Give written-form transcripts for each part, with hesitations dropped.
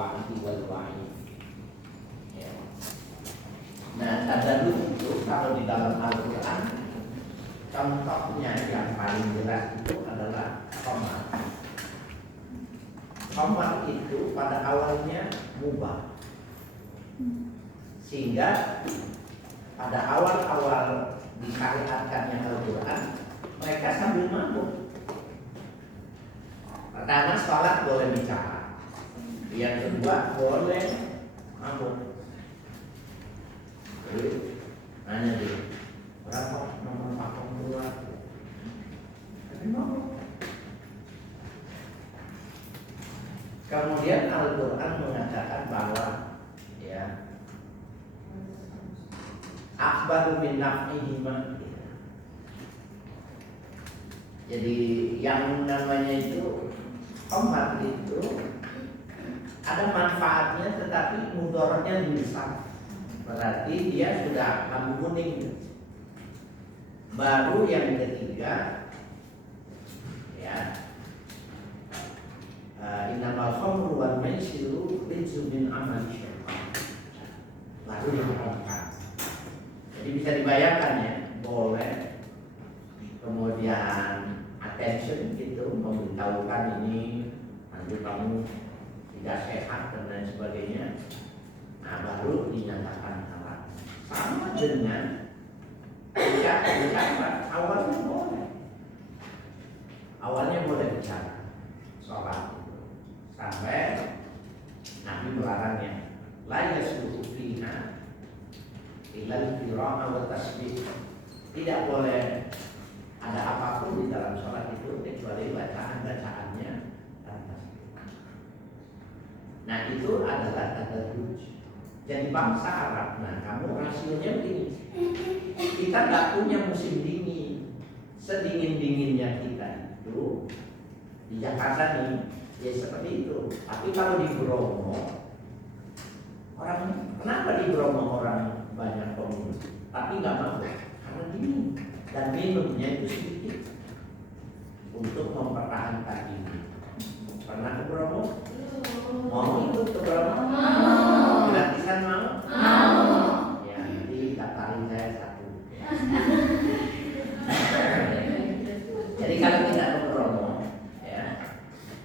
wa'di wal wa'id. Ya. Nah, tadarrus itu kalau di dalam Al-Quran contohnya yang paling jelas itu adalah qamar. Qamar itu pada awalnya mubah, sehingga pada awal-awal disyariatkannya Al-Quran mereka sambil mabuk. Pertama, sholat boleh bicara. Yang kedua, boleh mabuk. Jadi nanya dia, berapa nomor pakem keluar? Tapi mabuk. Kemudian Al-Quran mengatakan bahwa ya akhbaru min naf'ihima. Jadi yang namanya itu khamar itu ada manfaatnya tetapi mudaratnya lebih besar. Berarti dia sudah lampu kuning. Baru yang ketiga ya innamal khamru wal maisiru rijzun min amali syaitan. Baru yang keempat. Jadi bisa dibayangkan ya, boleh kemudian attention gitu, memberitahukan ini nanti kamu tidak sehat dan lain sebagainya. Nah, baru dinyatakan halal. Sama dengan ucapan awalnya boleh. Awalnya boleh bicara sholat itu. Sampai Nabi melarangnya. La yasluhu fiha illal qira'a wa tasbih. Tidak boleh ada apapun di dalam sholat itu kecuali bacaan-bacaannya dan tasbih. Nah, itu adalah tadarruj. Jadi bangsa Arab, nah kamu rasionya begini. Kita nggak punya musim dingin. Sedingin-dinginnya kita itu di Jakarta nih, ya seperti itu. Tapi kalau di Bromo, orang kenapa di Bromo orang banyak peminum, tapi nggak mampu karena dingin dan minumnya itu sedikit untuk mempertahankan ini. Pernah ke Bromo? Mau ikut ke Bromo? Gratisan mau? Ya, nanti daftarin saya satu. Jadi kalau tidak ke Bromo, ya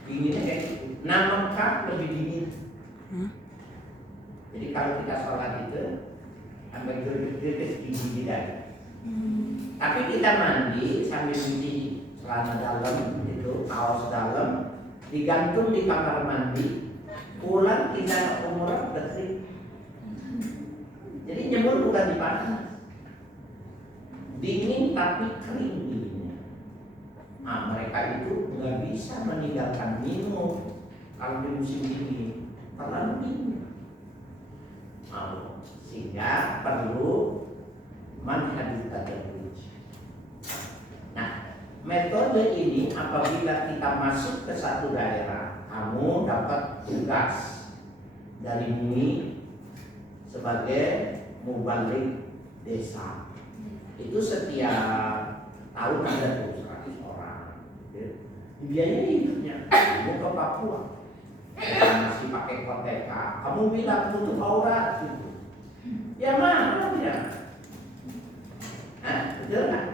dinginnya kayak gitu. Nah, Mekah lebih dingin. Jadi kalau kita sholat itu sampai gerget gigi kita. Tapi kita mandi sambil cuci celana dalam itu, kaos dalam, digantung di kamar mandi. Pulang kita umrah bersih. Jadi nyemur bukan di panas, dingin tapi kering dinginnya. Nah, mereka itu nggak bisa meninggalkan minum kalau di musim dingin, terlalu dingin. Sehingga perlu manhaj tadarruj. Nah, metode ini apabila kita masuk ke satu daerah, kamu dapat tugas dari MUI sebagai mubalik desa. Itu setiap tahun ada tuh 100 orang. Biayanya hidupnya. Kamu ke Papua, masih pakai koteka. Kamu bilang tutup aurat gitu. Ya mana tidak? Nah, betul nggak?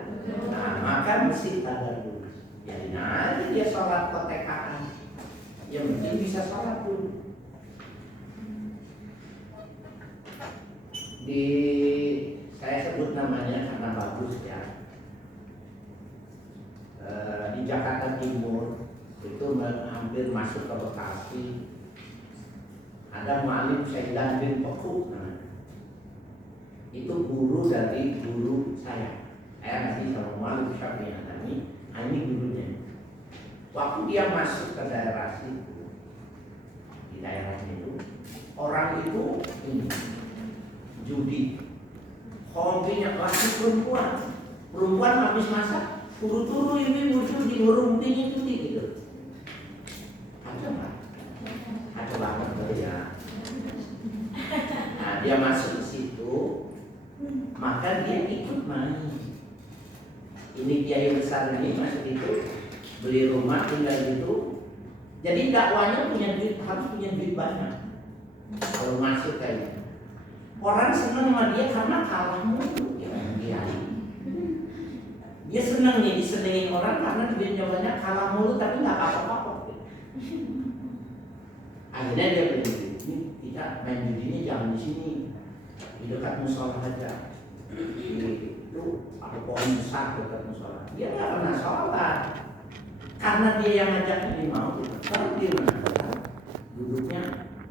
Nah, maka mesti tadarruj. Jadi nanti dia sholat kotekaan. Yang penting bisa sholat dulu. Saya sebut namanya karena bagus ya. Di Jakarta Timur itu hampir masuk ke Bekasi. Ada Mu'alim Syaidan bin Pekuk. Itu guru dari guru saya. Saya ngasih sama Mu'alim Syaidan ini gurunya. Waktu dia masuk ke daerah situ, di daerah itu, orang itu ini judi, hobinya laki perempuan habis masak, turu-turu ini muncul di ngerumpi itu gitu. Ada nggak? Ada banget ya. Nah, dia masuk ke situ, maka dia ikut main. Ini kiai besar ini masuk itu, beli rumah tinggal gitu. Jadi dakwanya punya duit, harus punya duit banyak. Kalau masuk kayak orang senang sama dia karena kalah mulu ya dia. Dia senang nih disenengin orang karena dia nyobanya kalah mulu tapi nggak kapok-kapok. Akhirnya dia bilang, ini tidak main judinya jangan di sini, di dekat musola aja. Itu ada pohon besar dekat musola. Dia nggak pernah sholat karena dia yang ngajak ini mau. Kalau dia menang, duduknya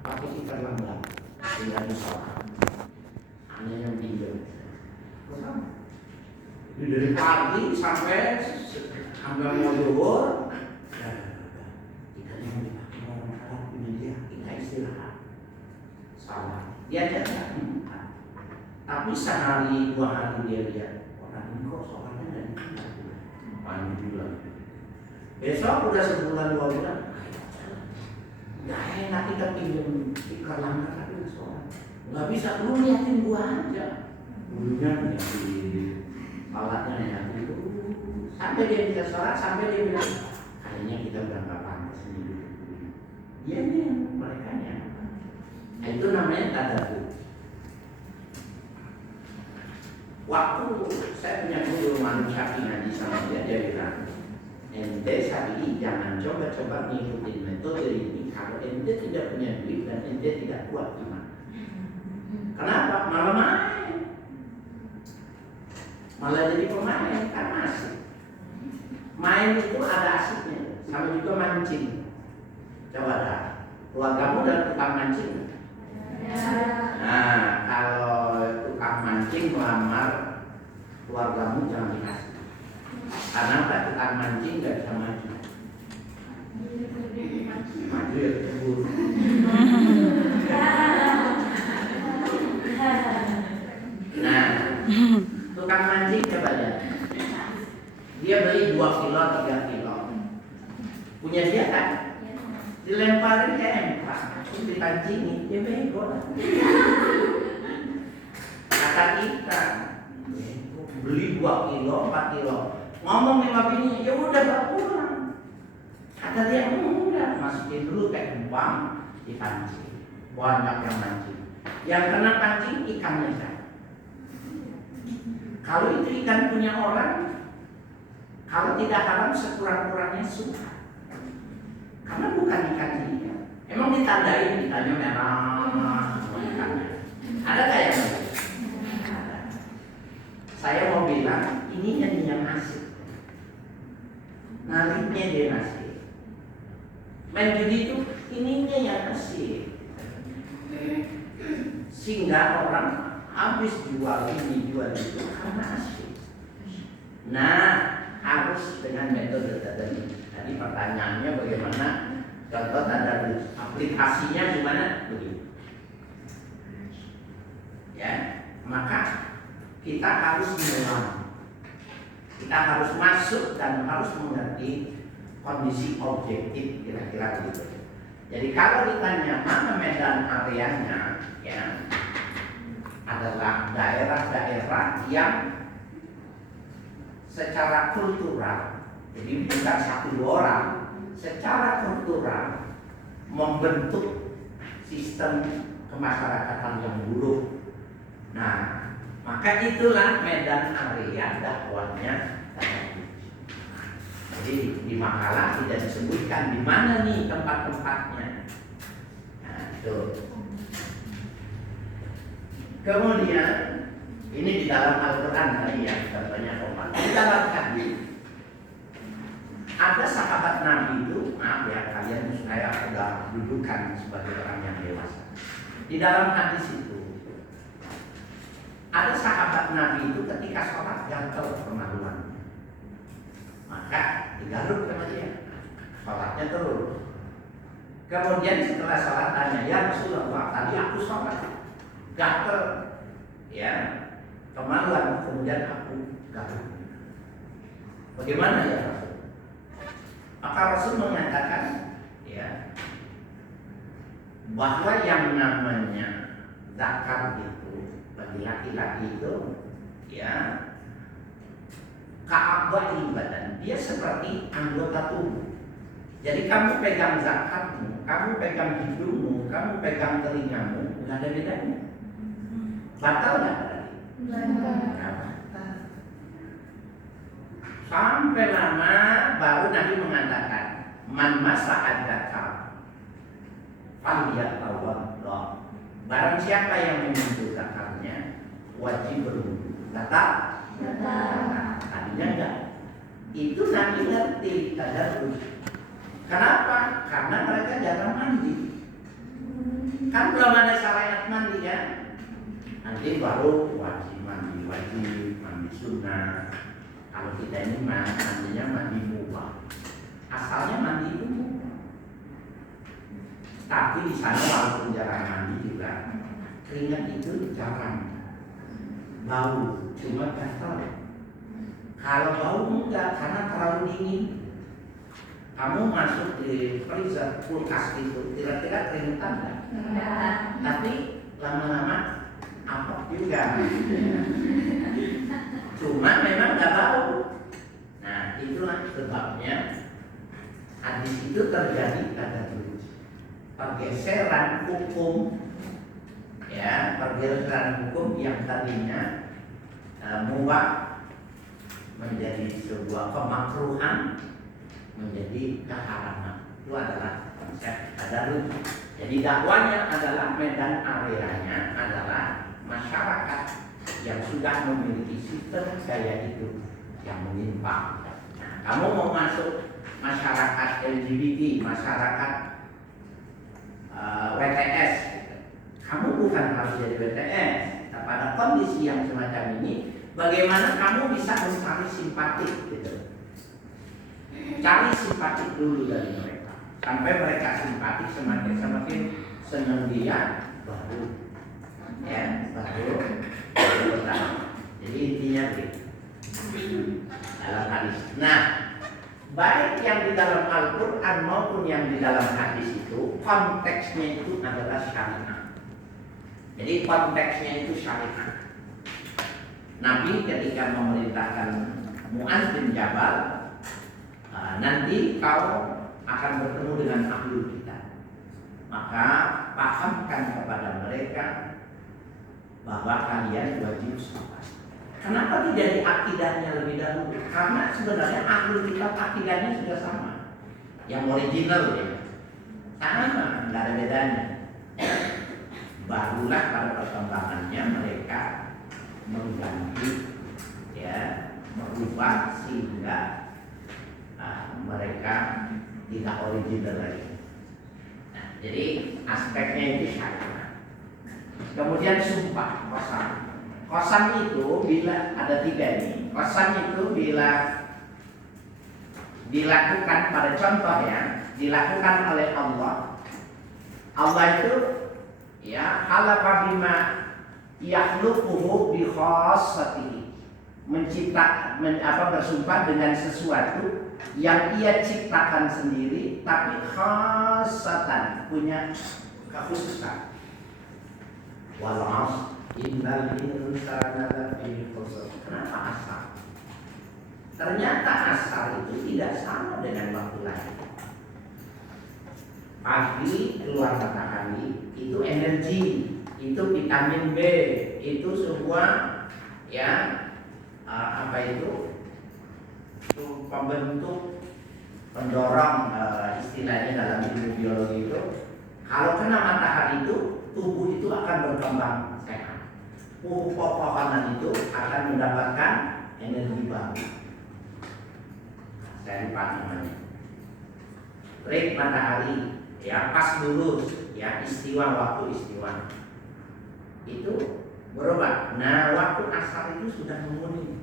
pakai tikar lambat, tinggal musola. Hanya yang pinjam. Dari pagi sampai mau zuhur, ikannya mau dipakai orang sholat punya dia, kita istirahat. Salah. Dia tidak. Tapi sehari 2 hari dia lihat orang ini kok sholatnya dan panjang bulan. Besok udah sebulan 2 bulan, nggak enak kita pinjam tikar langgar tapi sholat. Nggak bisa, lu liatin gua aja. Dulunya liatin, alatnya liatin. Sampai dia bisa sholat, sampai dia bilang, kayaknya kita udah nggak pantas nih. Iya nih mereka nya. Itu namanya tadabbur. Waktu saya punya guru Manu Syafi'i ngaji sama dia bilang, ente Syafi'i jangan coba-coba ngikutin metode ini kalau ente tidak punya duit dan ente tidak kuat iman. Kenapa? Malah main, malah jadi pemain kan asik. Main itu ada asiknya, sama juga mancing. Coba dah, keluargamu dan tukang mancing. Nah, kalau tukang mancing melamar keluargamu jangan dikasih. Karena apa? Tukang mancing nggak bisa maju. Maju ya keburu. Nah, tukang mancing coba lihat. Dia beli 2 kilo, 3 kilo. Punya dia kan? Dilemparin ke empang. Dipancingin, dia bego lah. Kata kita beli 2 kilo, 4 kilo, ngomong sama bini, ya udah gak pulang. Kata dia, udah masukin dulu ke empang, dipancing. Banyak yang mancing. Yang kena pancing ikannya kan. Kalau itu ikan punya orang, kalau tidak haram sekurang-kurangnya suka. Karena bukan ikan dia. Emang ditandai, ditanya merah ikannya. Ada kayak gitu? Ada. Saya mau bilang ini yang asik. Nariknya dia asik. Main judi itu ininya yang asik. Sehingga orang habis jual ini jual itu karena asik. Nah, harus dengan metode tadi. Tadi pertanyaannya bagaimana? Contoh ada aplikasinya gimana? Begitu. Ya, maka kita harus mengulang. Kita harus masuk dan harus mengerti kondisi objektif kira-kira begitu. Jadi kalau ditanya mana medan areanya, ya adalah daerah-daerah yang secara kultural, jadi bukan 1-2 orang, secara kultural membentuk sistem kemasyarakatan yang buruk. Nah, maka itulah medan area dakwahnya. Jadi di makalah tidak disebutkan di mana nih tempat-tempatnya. Nah, itu. Kemudian ini di dalam Al-Quran tadi ya, contohnya Umar. Di dalam hadis ada sahabat Nabi itu, maaf ya kalian saya sudah dudukan sebagai orang yang dewasa. Di dalam hadis itu ada sahabat Nabi itu ketika sholat gatal kemaluan, maka digaruk sama dia, sholatnya terus. Kemudian setelah sholat tanya, ya Rasulullah, tadi aku sholat gatal, ya kemaluan, kemudian aku garuk. Bagaimana ya Rasul? Maka Rasul mengatakan, ya, bahwa yang namanya zakar itu bagi laki-laki itu, ya, ka'abah badan, dia seperti anggota tubuh. Jadi kamu pegang zakatmu, kamu pegang hidungmu, kamu pegang telingamu, nggak ada bedanya. Batal nggak berarti? Nggak batal. Sampai lama baru Nabi mengatakan, man masahat zakar, falyattawaddah. Barang siapa yang menyentuh zakarnya, wajib berwudu. Batal? Tadinya enggak. Itu Nabi ngerti tadarus. Kenapa? Karena mereka jarang mandi. Kan belum ada syariat mandi ya. Nanti baru wajib mandi sunnah. Kalau kita ini mandinya mandi mubah. Asalnya mandi itu mubah. Tapi di sana walaupun jarang mandi juga, keringat itu jarang bau, cuma gatal. Kalau bau enggak, karena terlalu dingin. Kamu masuk di freezer kulkas itu, kira-kira keringetan enggak? Enggak. Tapi lama-lama apok juga. Cuma memang enggak bau. Nah, itulah sebabnya hadis itu terjadi tadarus. Pergeseran hukum, ya, pergeseran hukum yang tadinya mubah menjadi sebuah kemakruhan menjadi keharaman. Itu adalah konsep tadarus. Jadi dakwanya adalah medan areanya adalah masyarakat yang sudah memiliki sistem gaya hidup yang menyimpang. Nah, kamu mau masuk masyarakat LGBT, masyarakat WTS, kamu bukan harus jadi WTS. Nah, pada kondisi yang semacam ini, bagaimana kamu bisa mencari simpati gitu. Cari simpati dulu dari mereka. Sampai mereka simpati, semakin senang dia, baru bertahan. Jadi intinya begitu dalam hadis. Nah, baik yang di dalam Al-Quran maupun yang di dalam hadis itu, konteksnya itu adalah syariat. Jadi konteksnya itu syariat. Nabi ketika memerintahkan Mu'adz bin Jabal, nanti kau akan bertemu dengan ahlul kitab, maka pahamkan kepada mereka bahwa kalian wajib sholat. Kenapa tidak di akidahnya lebih dahulu? Karena sebenarnya ahlul kitab akidahnya sudah sama, yang original ya, sama, nggak ada bedanya. Barulah pada perkembangannya mereka mengganti, ya, merubah sehingga mereka tidak original lagi. Nah, jadi aspeknya itu syariat. Kemudian sumpah qasam. Qasam itu bila ada 3 ini. Qasam itu bila dilakukan pada contoh ya, dilakukan oleh Allah. Allah itu ya halafa bima yakhluquhu bi khassatihi. Bersumpah dengan sesuatu yang ia ciptakan sendiri tapi khassatan, punya kekhususan. Wal 'asr innal insana lafi khusr. Kenapa asar? Ternyata asar itu tidak sama dengan waktu lain. Pagi keluar matahari itu energi, itu vitamin B, itu sebuah ya itu pembentuk pendorong, istilahnya dalam ilmu biologi itu, kalau kena matahari itu tubuh itu akan berkembang sehat. Pohon-pohonan itu akan mendapatkan energi baru. Saya lupa namanya. Terik matahari, ya pas lurus, ya istiwa, waktu istiwa itu berubah. Nah, waktu asar itu sudah menguning.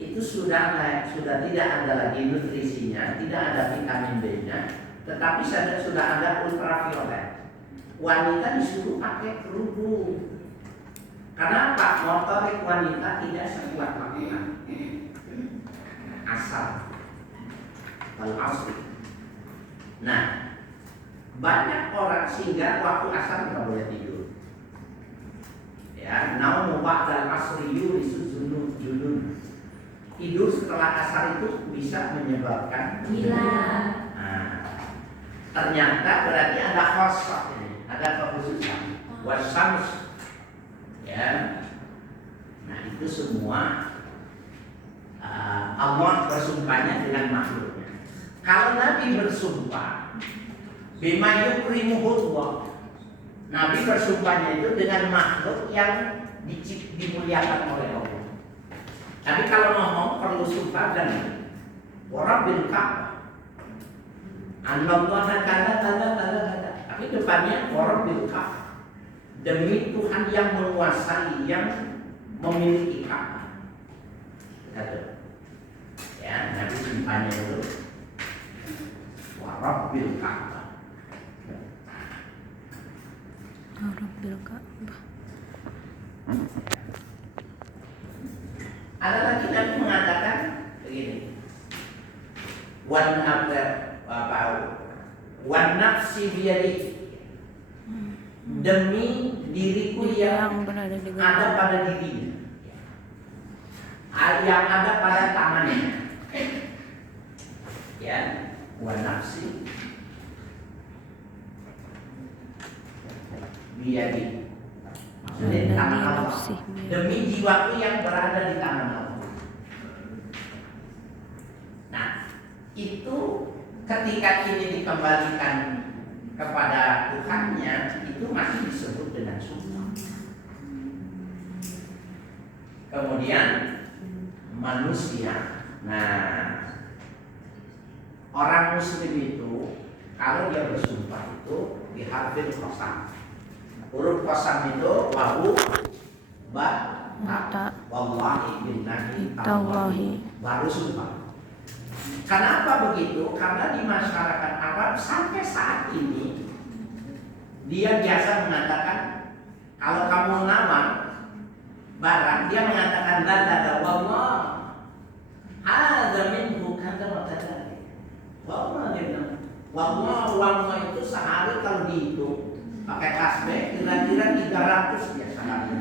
Itu sudah tidak ada lagi nutrisinya, tidak ada vitamin B-nya, tetapi sudah ada ultraviolet. Wanita disuruh pakai kerudung. Kenapa? Motorik wanita tidak sekuat laki-laki. Asar, wal asri. Nah, banyak orang sehingga waktu asar nggak boleh tidur. Ya, naumu ba'dal asri yurisu junun. Tidur setelah asar itu bisa menyebabkan gila. Nah, ternyata berarti ada khosoh ini, ada kekhususan. Wasams, ya. Nah itu semua Allah bersumpahnya dengan makhluknya. Kalau Nabi bersumpah bima yukrimuhullah, Nabi bersumpahnya itu dengan makhluk yang dimuliakan oleh Allah. Tapi kalau ngomong perlu sumpah dan Warabbil Ka'bah, Allah kata. Tapi depannya Warabbil Ka'bah, demi Tuhan yang menguasai, yang memiliki Ka'bah. Ya, Nabi sumpahnya itu Warabbil Ka'bah. Warabbil Ka'bah. Ada lagi Nabi mengatakan begini, wan nafsi biyadihi, demi diriku yang ada pada dirinya, yang ada pada tangannya. Ya, wan nafsi biyadihi, maksudnya tangan Allah, demi jiwaku yang berada di tangan Allah. Nah, itu ketika ini dikembalikan kepada Tuhannya, itu masih disebut dengan sumpah. Kemudian manusia. Nah, orang muslim itu kalau dia bersumpah itu biharfil qasam. Huruf qasam itu wahu ba ta wallahi billahi tallahi, baru sumpah. Kenapa begitu? Karena di masyarakat Arab sampai saat ini dia biasa mengatakan, kalau kamu nama barang, dia mengatakan la wallah hadza minhu kadza wa kadza. Wallah, dia bilang wallah itu sehari kalau dihitung pakai tasbih kira-kira 300 ya sehari.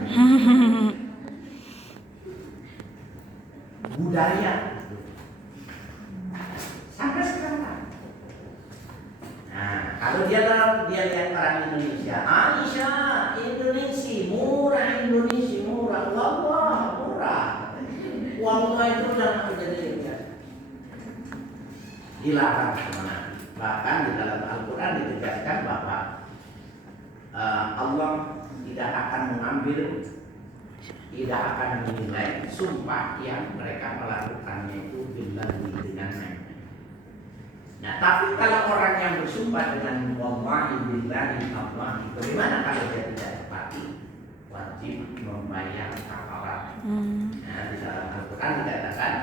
Budaya sampai sekarang. Nah, kalau dia lihat orang Indonesia, Aisyah Indonesia murah, wallah murah. Wallah itu udah menjadi dilarang sama Nabi. Bahkan di dalam Al-Quran ditegaskan bahwa Allah tidak akan mengambil, tidak akan menilai sumpah yang mereka melakukannya itu dengan naik. Nah, tapi kalau orang yang bersumpah dengan wallahi billahi tallahi, bagaimana kalau dia tidak tepati? Wajib membayar kafarat. Nah, di dalam Al-Quran dikatakan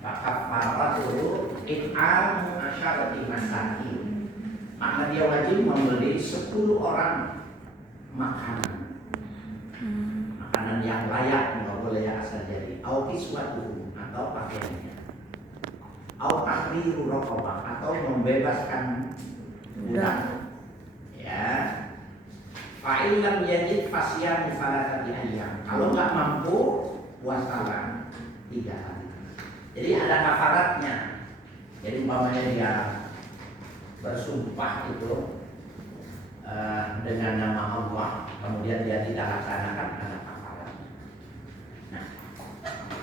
kafaratuhu it'amu asyarati masakin. Maka dia wajib membeli 10 orang makanan. Makanan yang layak, nggak boleh asal jadi. Au kiswatuhu, atau pakaiannya. Au tahriru raqabah, atau membebaskan budak. Ya. Fa illam yajid fasyamu salasati ayyam. Kalau nggak mampu, puasalah 3 hari. Jadi ada kafaratnya. Jadi umpamanya dia bersumpah itu dengan nama Allah, kemudian dia tidak laksanakan, ada kafaratnya. Nah,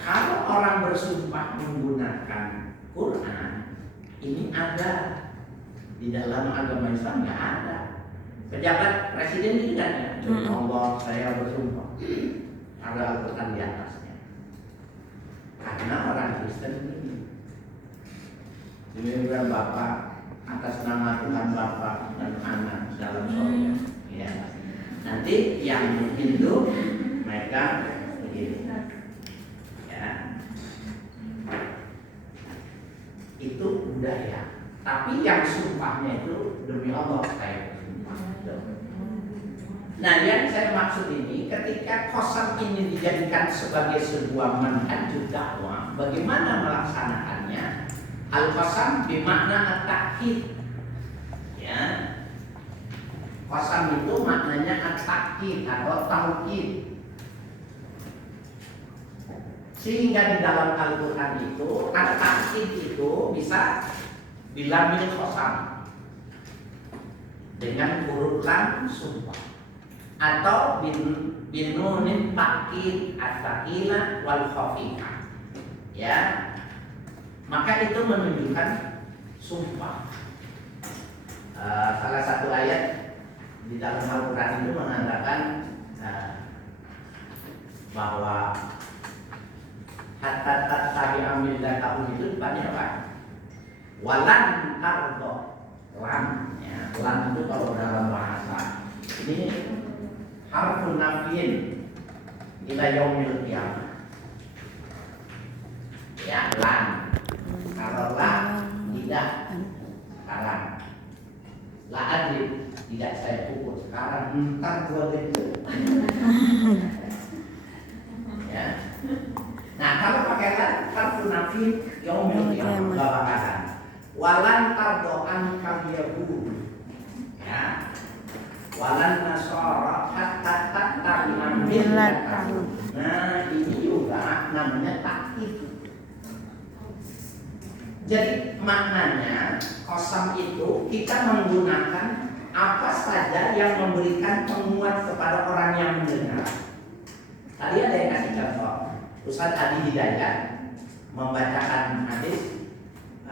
kalau orang bersumpah menggunakan Quran, ini ada di dalam agama Islam, nggak ada. Pejabat presiden ini kan ya, Allah saya bersumpah, ada Al-Quran di atasnya. Karena orang Kristen ini bilang Bapak, atas nama Tuhan Bapa dan Anak dalam surga. Ya. Nanti yang Hindu mereka begini. Ya. Itu budaya. Tapi yang sumpahnya itu demi Allah saya bersumpah. Nah, yang saya maksud ini, ketika qasam ini dijadikan sebagai sebuah manhaj dakwah, bagaimana melaksanakannya? Al-qasam bermakna at-ta'kid. Ya. Qasam itu maknanya at-ta'kid atau taukid. Sehingga di dalam Al-Quran itu at-ta'kid itu bisa bilamil qasam. dengan huruf lam sumpah atau binunin takkid at-taqila wal khafifah. Ya. Maka itu menunjukkan sumpah. Salah satu ayat di dalam Al-Quran itu mengatakan bahwa hatta tattabi'a millatahum itu depannya apa? Walan tardo. Lam, ya. Lam itu kalau dalam bahasa ini harfun nafyin ila yaumil qiyamah. Ya, lam. Kalau lam tidak sekarang. La adrib tidak saya pukul sekarang, entar gua gitu. Ya. Nah, kalau pakai lam harfun nafyin yaumil qiyamah enggak bakalan. Walan tardoan kaliyahu, ya. Walan nasara hatta tattabi'a millatahum. Nah, ini juga namanya takkid. Jadi maknanya qasam itu kita menggunakan apa saja yang memberikan penguat kepada orang yang mendengar. Tadi ada yang kasih contoh, Ustaz Adi Hidayat membacakan hadis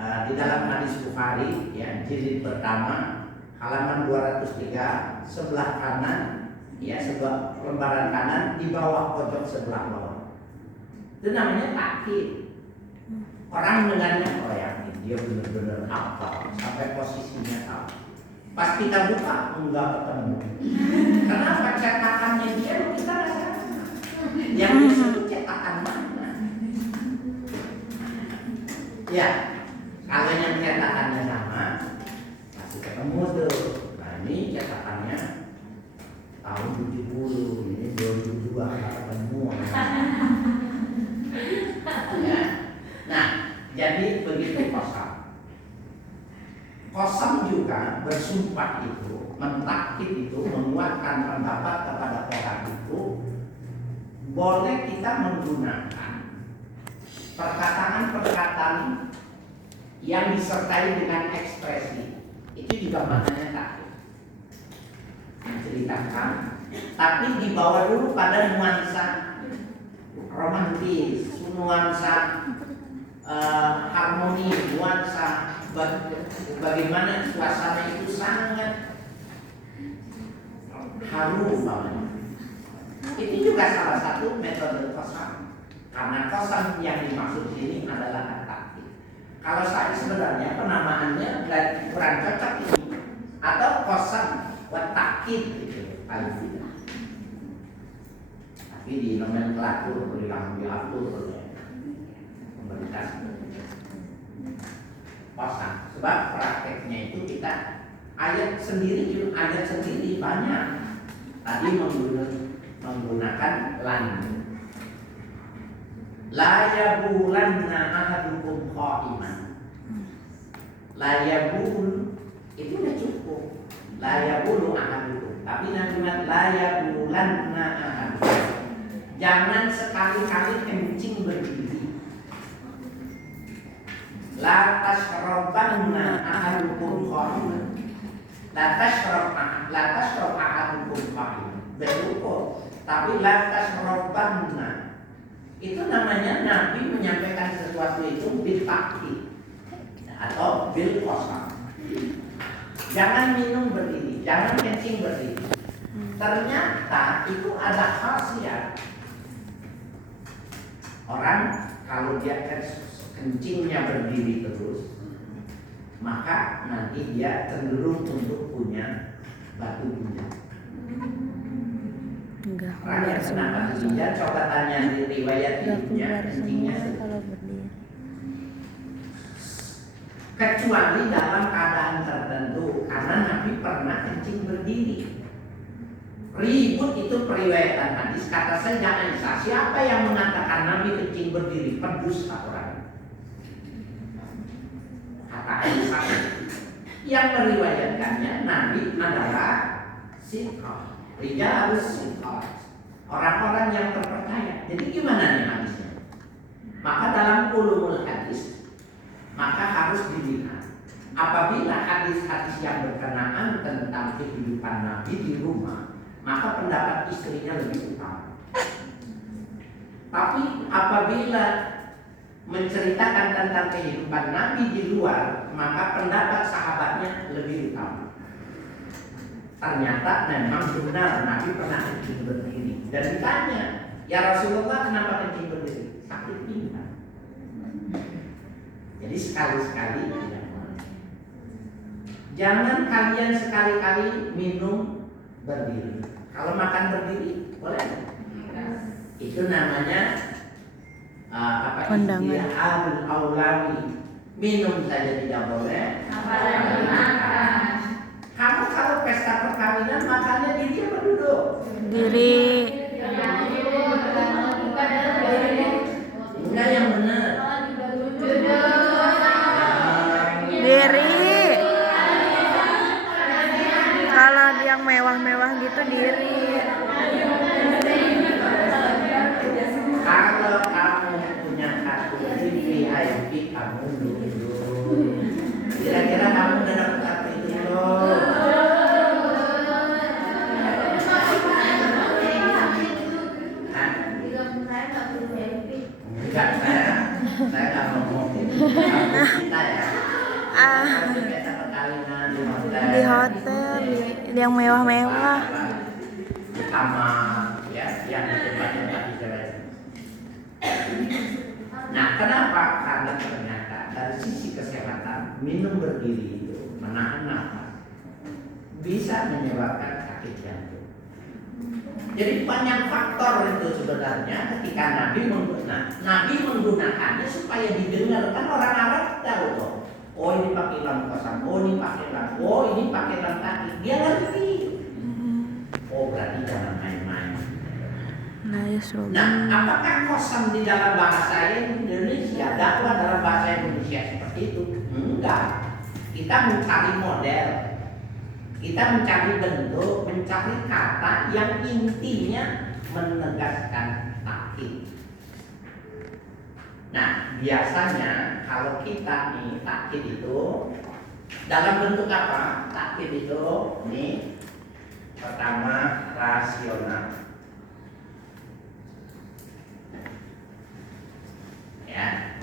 di dalam hadis Bukhari, ya, jilid pertama halaman 203 sebelah kanan, ya, sebelah lembaran kanan di bawah pojok sebelah bawah. Itu namanya takkid. Orang mendengarnya, oh ya, dia benar-benar hafal sampai posisinya tahu. Pas kita buka enggak ketemu. Kenapa? Cetakannya dia kita rasa. Yang disebut cetakan mana? Ya. Kalau yang cetakannya sama, masih ketemu tuh. Nah, ini cetakannya tahun 70, ini 2002 ketemu. Ya. Nah, jadi begitu qasam. Qasam juga bersumpah itu, mentakkid itu, menguatkan pendapat kepada orang itu. Boleh kita menggunakan perkataan-perkataan yang disertai dengan ekspresi, itu juga maknanya takkid, menceritakan, tapi dibawa dulu pada nuansa romantis, nuansa harmoni, nuansa bagaimana suasana itu sangat harum namanya. Itu juga salah satu metode qasam, karena qasam yang dimaksud ini adalah takkid. Kalau saya sebenarnya penamaannya kurang cocok ini, atau qasam wa takkid gitu paling tidak. Tapi di nomenklatur diatur oleh pemerintah qasam. Sebab prakteknya itu kita ayat sendiri banyak. Tadi menggunakan lan. La yabulanna ahadukum qa'iman. La yabul itu udah cukup. La yabulu ahadukum. Tapi nanti la yabulanna ahadukum. Jangan sekali-kali kencing berdiri. La tashrabanna ahadukum qa'iman. La tashrab ahadukum qa'iman. Betul. Tapi la tashrabanna itu namanya Nabi menyampaikan sesuatu itu bil takkid atau bil qasam. Jangan minum berdiri, jangan kencing berdiri. Ternyata itu ada khasiat. Orang kalau dia kencingnya berdiri terus, maka nanti dia cenderung untuk punya batu ginjal. Enggak, Orang yang kena batu ginjal, coba tanya di riwayat hidupnya, kencingnya kalau berdiri. Kecuali dalam keadaan tertentu, karena Nabi pernah kencing berdiri. Ribut itu periwayatan hadis. Kata saya Aisyah, siapa yang mengatakan Nabi kencing berdiri? Pendusta orang. Kata Aisyah, yang meriwayatkannya Nabi adalah siqah. Rijal harus siqah, orang-orang yang terpercaya. Jadi gimana nih hadisnya? Maka dalam ulumul hadis, maka harus dilihat apabila hadis-hadis yang berkenaan tentang kehidupan Nabi di rumah, maka pendapat istrinya lebih utama. Tapi apabila menceritakan tentang kehidupan Nabi di luar, maka pendapat sahabatnya lebih utama. Ternyata memang benar Nabi pernah kencing berdiri. Dan ditanya, ya Rasulullah kenapa kencing berdiri? Sakit pinggang. Jadi sekali-sekali tidak boleh. Jangan kalian sekali-kali minum berdiri. Kalau makan berdiri boleh. Itu namanya kondangan. Al aulami. Minum saja tidak boleh. Apalagi makan. Kamu kalau pesta perkawinan makannya diri apa duduk? Diri. Enggak, yang benar. Diri. Kalau yang mewah-mewah gitu diri. Kalau kamu punya kartu VIP, kamu duduk. Kira-kira kamu udah dapat kartu itu belum? Enggak, saya nggak ngomong kita ya. Pesta perkawinan Di hotel yang mewah-mewah. Sama ya yang di tempat-tempat Israel. Nah, kenapa? Karena ternyata dari sisi kesehatan minum berdiri itu menahan nafas bisa menyebabkan sakit jantung. Jadi banyak faktor itu sebenarnya ketika Nabi menggunakannya supaya didengar. Kan orang Arab tahu toh. Oh ini pakai lam kosam, oh ini pakai lam, oh ini pakai lam kaki. Dia ngerti. Oh berarti jangan main-main. Nah, apakah kosam di dalam bahasa Indonesia, dakwah dalam bahasa Indonesia seperti itu? Enggak. Kita mencari model. Kita mencari bentuk, mencari kata yang intinya menegaskan takkid. Nah, biasanya kalau kita nih takkid itu dalam bentuk apa? Takkid itu nih pertama rasional. Ya.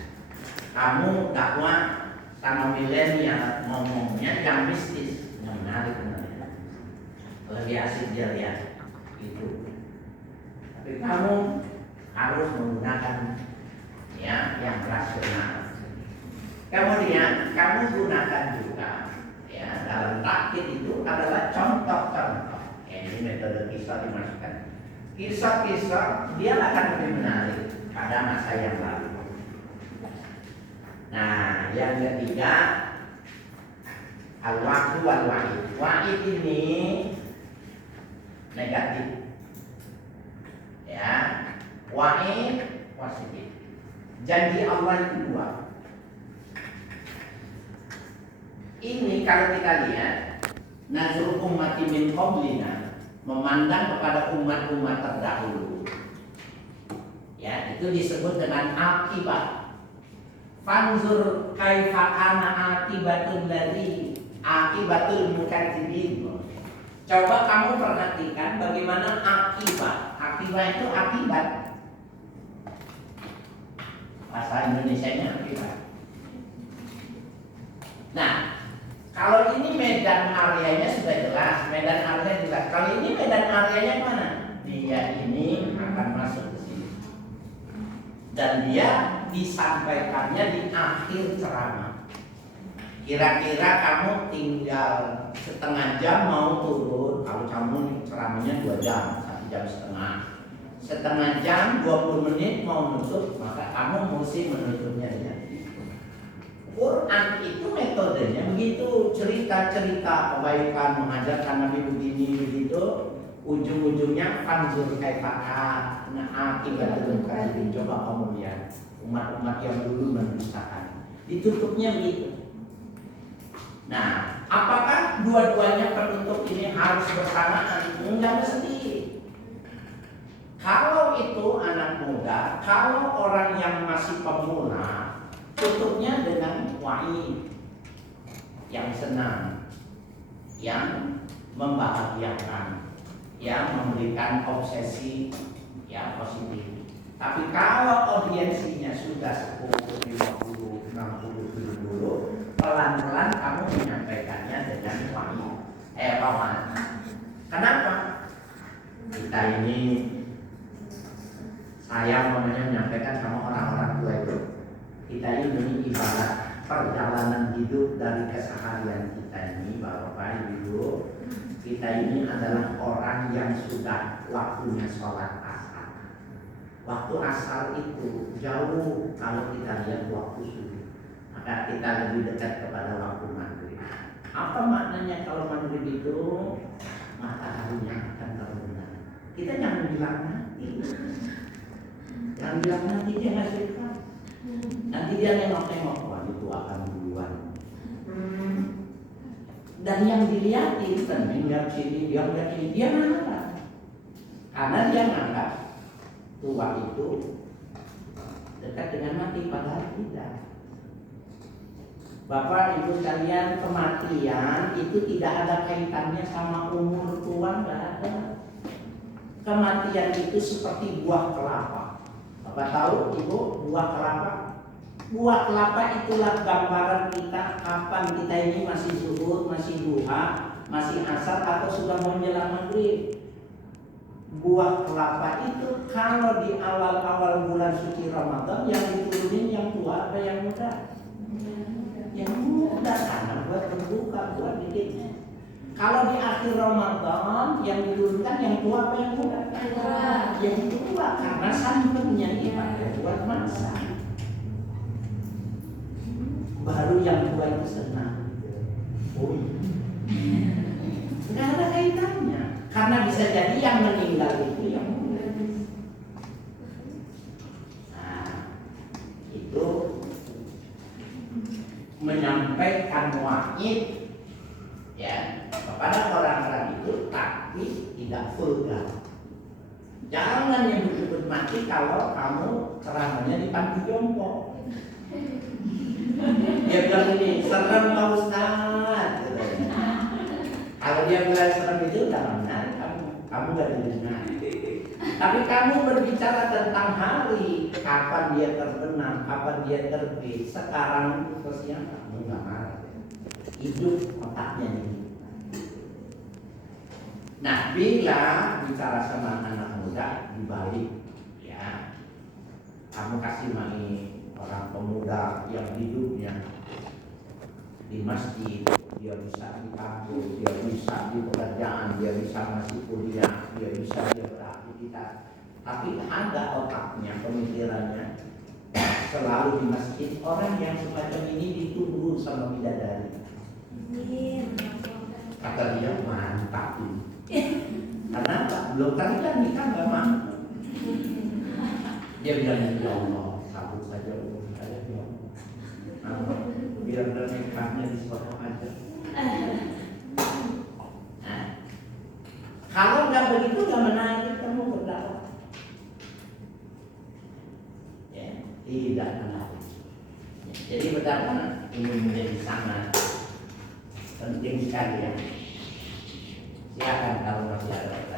Kamu dakwah sama milenial ngomongnya yang mistis, yang menarik. Lebih asik dia lihat itu. Tapi kamu harus menggunakan ya yang rasional. Kemudian kamu gunakan juga ya dalam takkid itu adalah contoh-contoh. Ini metode kisah dimasukkan. Kisah-kisah dia akan lebih menarik pada masa yang lalu. Nah, yang ketiga al-wa'du wal-wa'id. Wa'id ini negatif. Ya. Wa'id positif. Janji Allah itu dua. Ini kalau kita lihat nazrul ummati min qablina, memandang kepada umat-umat terdahulu. Ya, itu disebut dengan akibat. Fanzur kaifa kana akibatul ladzi akibatul mukadzibin. Coba kamu perhatikan bagaimana akibat. Akibat itu akibat. Bahasa Indonesianya akibat. Nah, kalau ini medan areanya sudah jelas, medan area jelas. Kalau ini medan areanya mana? Dia ini akan masuk ke sini. Dan dia disampaikannya di akhir ceramah. Kira-kira kamu tinggal setengah jam mau turun. Kalau kamu ceramahnya 2 jam, 1 jam setengah. Setengah jam, 20 menit mau nutup, maka kamu mesti menutupnya dengan itu. Quran itu metodenya begitu, cerita-cerita kebaikan, mengajarkan Nabi begini begitu, ujung-ujungnya fanzur kaifa akibatul mukadzibin. Coba kamu lihat umat-umat yang dulu mendustakan. Ditutupnya begitu. Nah, apakah dua-duanya penutup ini harus bersamaan? Enggak mesti. Kalau itu anak muda, kalau orang yang masih pemula, tutupnya dengan wa'id. yang senang, yang membahagiakan, yang memberikan obsesi yang positif. Tapi kalau audiensinya sudah 10, 50, 60, 70, pelan-pelan kamu menyampaikannya dengan roman. Kenapa? Kita ini, saya menyampaikan sama orang-orang tua itu, kita ini ibarat perjalanan hidup dari keseharian kita ini, Bapak Ibu. Kita ini adalah orang yang sudah waktunya sholat asar. Waktu asar itu jauh kalau kita lihat waktu subuh, maka kita lebih dekat kepada waktu maghrib. Apa maknanya kalau maghrib itu? Mataharinya akan terbenam. Kita jangan bilang nanti. Jangan bilang nanti, dia nggak suka. Nanti dia nengok-nengok, wah itu akan duluan. Dan yang dilihatin, lihat sini, dia lihat ini, dia marah. Karena dia menganggap tua itu dekat dengan mati, padahal tidak. Bapak Ibu sekalian, kematian itu tidak ada kaitannya sama umur tua, nggak ada. Kematian itu seperti buah kelapa. Bapak tahu Ibu buah kelapa? Buah kelapa itulah gambaran kita kapan kita ini masih zuhur, masih duha, masih asar atau sudah menjelang maghrib. Buah kelapa itu kalau di awal-awal bulan suci Ramadan yang diturunin yang tua atau yang muda? Yang muda, karena buat berbuka, buat dikitnya. Kalau di akhir Ramadan yang diturunkan yang tua apa yang muda? Yang tua, karena santannya dipakai buat masak. Baru yang tua itu senang. Oh iya. Nggak ada kaitannya. Karena bisa jadi yang meninggal itu yang muda. Nah, itu menyampaikan wa'id ya kepada orang-orang itu, tapi tidak vulgar. Jangan yang disebut mati kalau kamu ceramahnya di panti jompo. Dia bilang ini serem Pak Ustaz. Kalau dia bilang serem itu udah benar, kamu gak dengar. Tapi kamu berbicara tentang hari, kapan dia terbenam, kapan dia terbit. Sekarang itu tersiang kamu gak marah. Hidup otaknya ini. Nah, bila bicara sama anak muda dibalik, ya, kamu kasih mani orang pemuda yang hidupnya di masjid, dia bisa di kampus, dia bisa di pekerjaan, dia bisa masih kuliah, dia bisa dia beraktivitas. Tapi ada otaknya, pemikirannya selalu di masjid. Orang yang semacam ini ditunggu sama bidadari. Kata dia mantap ini. Kenapa? Belum kali kan nikah nggak mampu. Dia bilang ya Allah, sabut saja umur saya ya Allah. Biar nikahnya di suatu aja. Nah, kalau nggak begitu nggak menarik kamu berdakwah. Ya, tidak menarik. Jadi berdakwah ini menjadi sangat penting sekali ya. Silakan kalau masih ada.